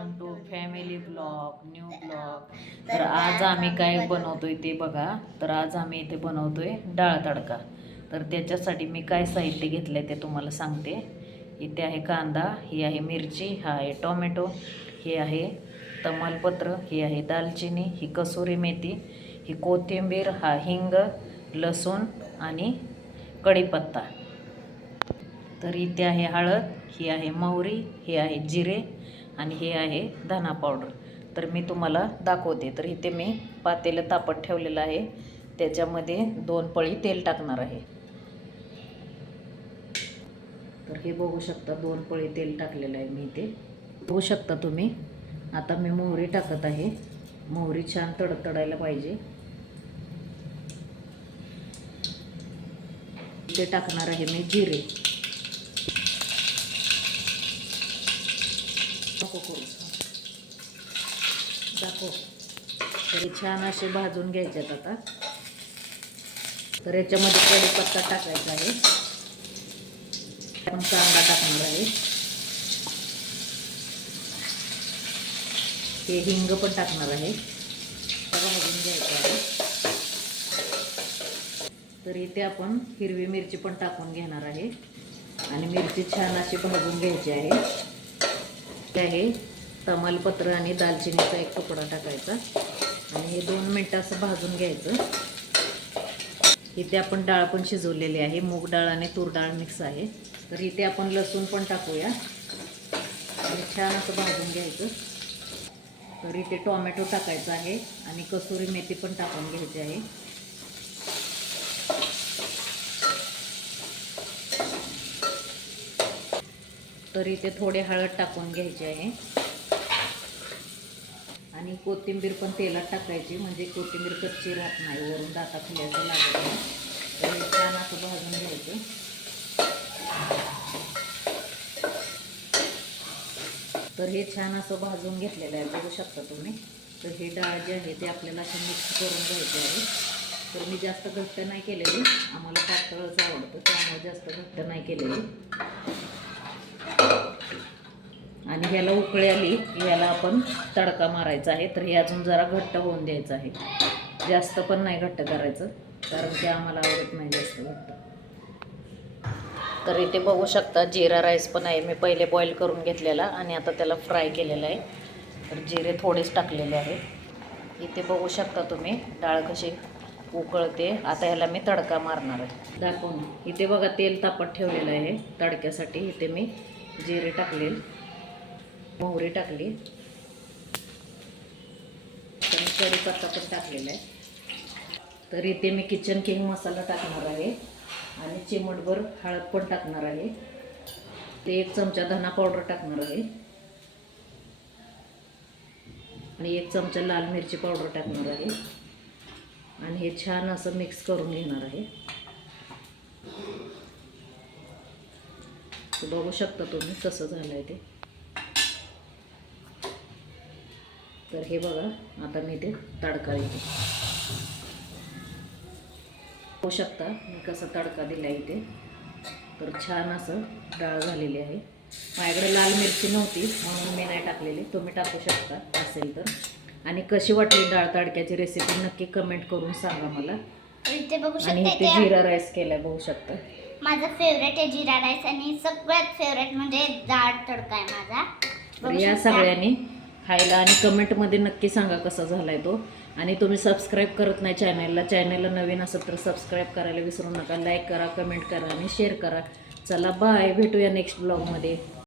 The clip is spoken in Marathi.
Welcome to family blog new blog. तर आज आम्ही काय बनवतोय ते बघा। तर आज आम्ही इथे बनवतोय डाळ तडका। तर त्याच्यासाठी मी काय साहित्य घेतलंय ते तुम्हाला सांगते। इथे आहे कांदा, ही आहे मिरची, हा आहे टोमॅटो, हे आहे तमालपत्र, ही आहे दालचिनी, ही कसुरी मेथी, ही कोथिंबीर, हा हिंग, लसूण आणि कढीपत्ता। तर इथे आहे हळद, ही आहे मोहरी, हे आहे जिरे आणि हे आहे धना पावडर। तर मी तुम्हाला दाखवते। तर इथे मी पातेलं तापत ठेवलेलं आहे, त्याच्यामध्ये 2 पळी तेल टाकणार आहे। तर हे बघू शकता 2 पळी तेल टाकलेलं आहे मी इथे, बघू शकता तुम्ही। आता मी मोहरी टाकत आहे, मोहरी छान तडतडायला पाहिजे। इथे टाकणार आहे मी जिरे, दाखव। तरी छान असे भाजून घ्यायच्यात आता। तर याच्यामध्ये कढीपत्ता टाकायचा आहे, आपण कांदा टाकणार आहे, हे हिंग पण टाकणार आहे, भाजून घ्यायचं आहे। तर इथे आपण हिरवी मिरची पण टाकून घेणार आहे आणि मिरची छान अशी भाजून घ्यायची आहे। ते आहे तमालपत्र आणि दालचिनीचा एक तुकडा टाकायचा आणि हे 2 मिनिटं असं भाजून घ्यायचं। इथे आपण डाळ पण शिजवलेली आहे, मूग डाळ आणि तूर डाळ मिक्स आहे। तर इथे आपण लसूण पण टाकूया आणि छान असं भाजून घ्यायचं। तर इथे टोमॅटो टाकायचा आहे आणि कसुरी मेथी पण टाकून घ्यायची आहे। तर इथे थोडे हळद टाकून घ्यायची आहे आणि कोथिंबीर पण तेलात टाकायची, म्हणजे कोथिंबीर कच्ची राहत नाही, वरून दाताखाली असं लागत नाही। तर हे छान असं भाजून घ्यायचं। तर हे छान असं भाजून घेतलेलं आहे, बघू शकता तुम्ही। तर हे डाळ जे आहे ते आपल्याला असं मिक्स करून घ्यायचे आहे। तर मी जास्त घट्ट नाही केलेली, आम्हाला पातळच आवडतं, त्यामुळे जास्त घट्ट नाही केलेली। आणि ह्याला उकळी आली की ह्याला आपण तडका मारायचा आहे। तर हे अजून जरा घट्ट होऊन द्यायचं आहे, जास्त पण नाही घट्ट करायचं, कारण की आम्हाला आवडत नाही जास्त घट्ट। तर इथे बघू शकता जिरा राईस पण आहे, मी पहिले बॉईल करून घेतलेला आणि आता त्याला फ्राय केलेला आहे। तर जिरे थोडेच टाकलेले आहेत। इथे बघू शकता तुम्ही डाळ कशी उकळते। आता ह्याला मी तडका मारणार आहे, दाखवून। इथे बघा तेल तापत ठेवलेलं आहे तडक्यासाठी। इथे मी जिरे टाकले, मोहरी टाकली, आणि कढीपत्ता पण टाकलेला आहे। तर इथे मी किचन किंग मसाला टाकणार आहे आणि चिमटभर हळद पण टाकणार आहे, ते 1 चमचा धना पावडर टाकणार आहे आणि 1 चमचा लाल मिरची पावडर टाकणार आहे आणि हे छान असं मिक्स करून घेणार आहे। बघू शकता तुम्ही कसं झालं आहे ते। तर हे बघा, आता मी ते तडका देते, बघू शकता मी कसा तडका दिला इथे। तर छान असं डाळ झालेली आहे। माझ्याकडे लाल मिरची नव्हती म्हणून मी नाही टाकलेली, तुम्ही टाकू शकता असेल तर। आणि कशी वाटली डाळ तडक्याची रेसिपी नक्की कमेंट करून सांगा मला। इथे बघू शकता, आणि इथे जिरा राईस केलाय, बघू शकता। माझा फेवरेट आहे जिरा राईस आणि सगळ्यात फेवरेट म्हणजे डाळ तडका आहे माझा। तर या सगळ्यांनी खायला आणि कमेंटमध्ये नक्की सांगा कसा झालाय तो। आणि तुम्ही सबस्क्राईब करत नाही चॅनलला नवीन असेल तर सबस्क्राईब करायला विसरू नका। लाईक करा, कमेंट करा आणि शेअर करा। चला बाय, भेटूया नेक्स्ट ब्लॉगमध्ये।